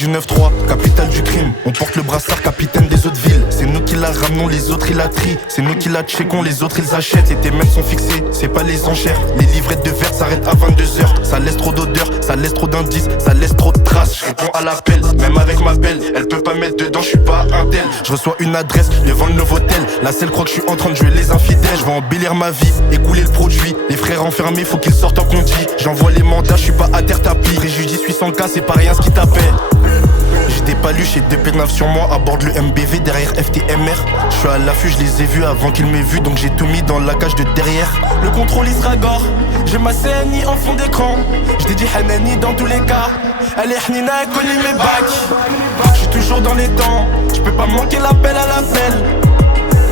du 9-3, capitale du crime. On porte le brassard, capitaine des autres villes. C'est nous qui la ramenons, les autres ils la trient. C'est nous qui la checkons, les autres ils achètent. Les TMM sont fixés, c'est pas les enchères. Les livrettes de verre s'arrêtent à 22h. Ça laisse trop d'odeur, ça laisse trop d'indices, ça laisse trop de traces. Je réponds à l'appel, même avec ma belle. Elle peut pas mettre dedans, je suis pas un tel. Je reçois une adresse, devant le Novotel. La selle croit que je suis en train de jouer les infidèles. Je vais embellir ma vie, écouler le produit. Les frères enfermés, faut qu'ils sortent en conduit. J'envoie les mandats, je suis pas à terre tapis. Préjudice 800K, c'est pas rien ce qui t'appelle. J'ai des paluches et 2 P9 sur moi. Aborde le MBV derrière FTMR. Je suis à l'affût, je les ai vus avant qu'ils m'aient vu. Donc j'ai tout mis dans la cage de derrière. Le contrôle il sera gore. J'ai ma CNI en fond d'écran. J't'ai dit Hanani dans tous les cas. Elle est Hnina, elle connaît mes bacs. J'suis toujours dans les temps. J'peux pas manquer l'appel à l'appel.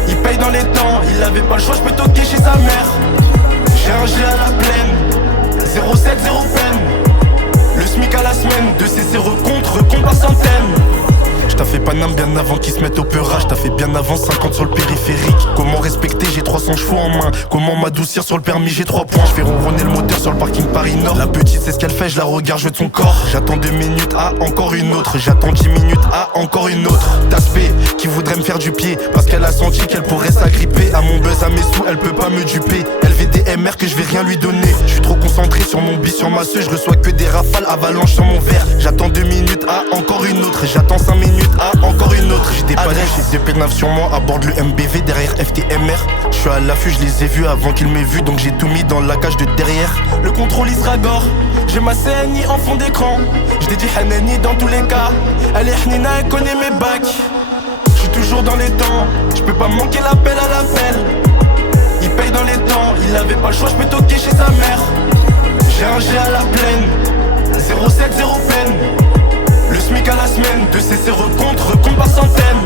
Il paye dans les temps. Il avait pas le choix, j'peux toquer chez sa mère. J'ai un G à la plaine. 0,7, 0 peine. Le SMIC à la semaine, de CC recompte par centaines. J't'ai fait Paname bien avant qu'ils se mettent au peurage. J't'ai fait bien avant 50 sur le périphérique. Comment respecter, j'ai 300 chevaux en main. Comment m'adoucir sur le permis, j'ai 3 points. J'fais ronronner le moteur sur le parking Paris Nord. La petite c'est ce qu'elle fait, je la regarde, je de son corps. J'attends 2 minutes, ah encore une autre. J'attends 10 minutes, ah encore une autre. Taspé, qui voudrait me faire du pied. Parce qu'elle a senti qu'elle pourrait s'agripper. À mon buzz, à mes sous, elle peut pas me duper. LVDMR que je vais rien lui donner. Je suis trop concentré sur mon bis, sur ma seule. Je reçois que des rafales, avalanche sur mon verre. J'attends 2 minutes, ah encore une autre. J'attends 5 minutes, ah encore une autre. J'ai des palais, j'ai 2 P9 sur moi. Aborde le MBV derrière FTMR. Je suis à l'affût, je les ai vus avant qu'ils m'aient vu. Donc j'ai tout mis dans la cage de derrière. Le contrôle il sera gore. J'ai ma CNI en fond d'écran. J't'ai dit Hanani dans tous les cas. Elle est Hnina, elle connaît mes bacs. J'suis toujours dans les temps. J'peux pas manquer l'appel à l'appel. Il paye dans les temps. Il avait pas le choix, j'peux toquer chez sa mère. J'ai un G à la plaine. 0,7, 0 peine. Le SMIC à la semaine, de CC recompte par centaines.